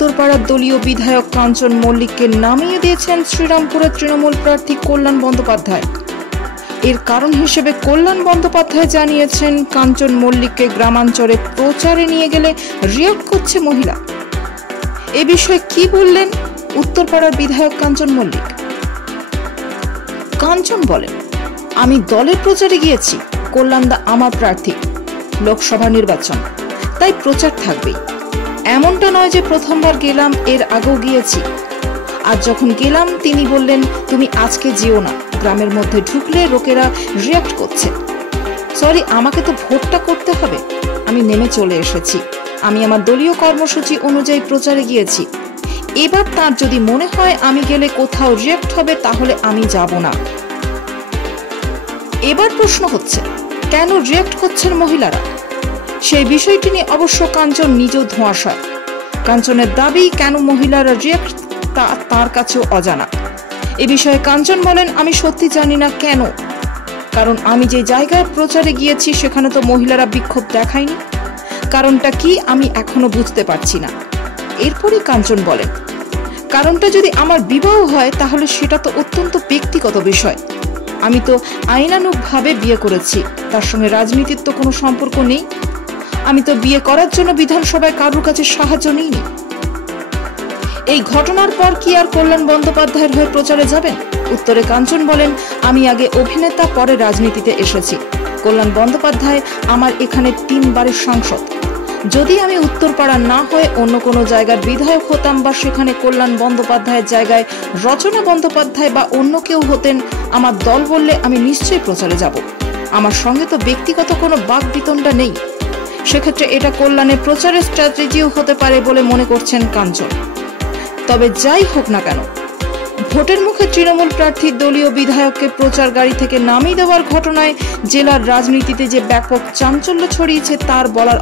উত্তরপাড়ার দলীয় বিধায়ক কাঞ্চন মল্লিককে নামিয়ে দিয়েছেন শ্রীরামপুরের তৃণমূল প্রার্থী কল্যাণ বন্দ্যোপাধ্যায়। এর কারণ হিসেবে কল্যাণ বন্দ্যোপাধ্যায় জানিয়েছেন, কাঞ্চন মল্লিককে গ্রামাঞ্চলে প্রচারে নিয়ে গেলে রিয়াক্ট করছে মহিলা। এ বিষয়ে কি বললেন উত্তরপাড়ার বিধায়ক কাঞ্চন মল্লিক? কাঞ্চন বলেন, আমি দলের প্রচারে গিয়েছি, কল্যাণদা আমার প্রার্থী, লোকসভা নির্বাচন, তাই প্রচার থাকবেই। এমনটা নয় যে প্রথমবার গেলাম, এর আগেও গিয়েছি। আজ যখন গেলাম তিনি বললেন, তুমি আজকে যেও না, গ্রামের মধ্যে ঢুকলে লোকেরা রিয়াক্ট করছে। সরি, আমাকে তো ভোটটা করতে হবে, আমি নেমে চলে এসেছি। আমি আমার দলীয় কর্মসূচি অনুযায়ী প্রচারে গিয়েছি। এবার তার যদি মনে হয় আমি গেলে কোথাও রিয়াক্ট হবে, তাহলে আমি যাব না। এবার প্রশ্ন হচ্ছে, কেন রিয়াক্ট করছেন মহিলারা? সেই বিষয়টি নিয়ে অবশ্য কাঞ্চন নিজেও ধোঁয়াশায়। কাঞ্চনের দাবি, কেন মহিলারা রিয়াক্ট তা তার কাছেও অজানা। এ বিষয়ে কাঞ্চন বলেন, আমি সত্যি জানি না কেন, কারণ আমি যে জায়গায় প্রচারে গিয়েছি সেখানে তো মহিলারা বিক্ষোভ দেখায়নি। কারণটা কি আমি এখনো বুঝতে পারছি না। এরপরই কাঞ্চন বলেন, কারণটা যদি আমার বিবাহ হয় তাহলে সেটা তো অত্যন্ত ব্যক্তিগত বিষয়। আমি তো আইনানুগভাবে বিয়ে করেছি, তার সঙ্গে রাজনীতির তো কোনো সম্পর্ক নেই। আমি তো বিয়ে করার জন্য বিধানসভায় কারোর কাছে সাহায্য নিইনি। এই ঘটনার পর কি আর কল্যাণ বন্দ্যোপাধ্যায়ের হয়ে প্রচারে যাবেন? উত্তরে কাঞ্চন বলেন, আমি আগে অভিনেতা, পরে রাজনীতিতে এসেছি। কল্যাণ বন্দ্যোপাধ্যায় আমার এখানে 3 বারের সাংসদ। যদি আমি উত্তরপাড়া না হয়ে অন্য কোনো জায়গার বিধায়ক হতাম, বা সেখানে কল্যাণ বন্দ্যোপাধ্যায়ের জায়গায় রচনা বন্দ্যোপাধ্যায় বা অন্য কেউ হতেন, আমার দল বললে আমি নিশ্চয়ই প্রচারে যাব। আমার সঙ্গে তো ব্যক্তিগত কোনো বাকবিতণ্ডা নেই। সেক্ষেত্রে এটা কল্যাণের প্রচারের স্ট্র্যাটেজিও হতে পারে বলে মনে করছেন কাঞ্চন। তবে যাই হোক না কেন, ভোটের মুখে তৃণমূল প্রার্থী দলীয় বিধায়ককে প্রচার গাড়ি থেকে নামিয়ে দেওয়ার ঘটনায় জেলার রাজনীতিতে যে ব্যাপক চাঞ্চল্য ছড়িয়েছে তার বলার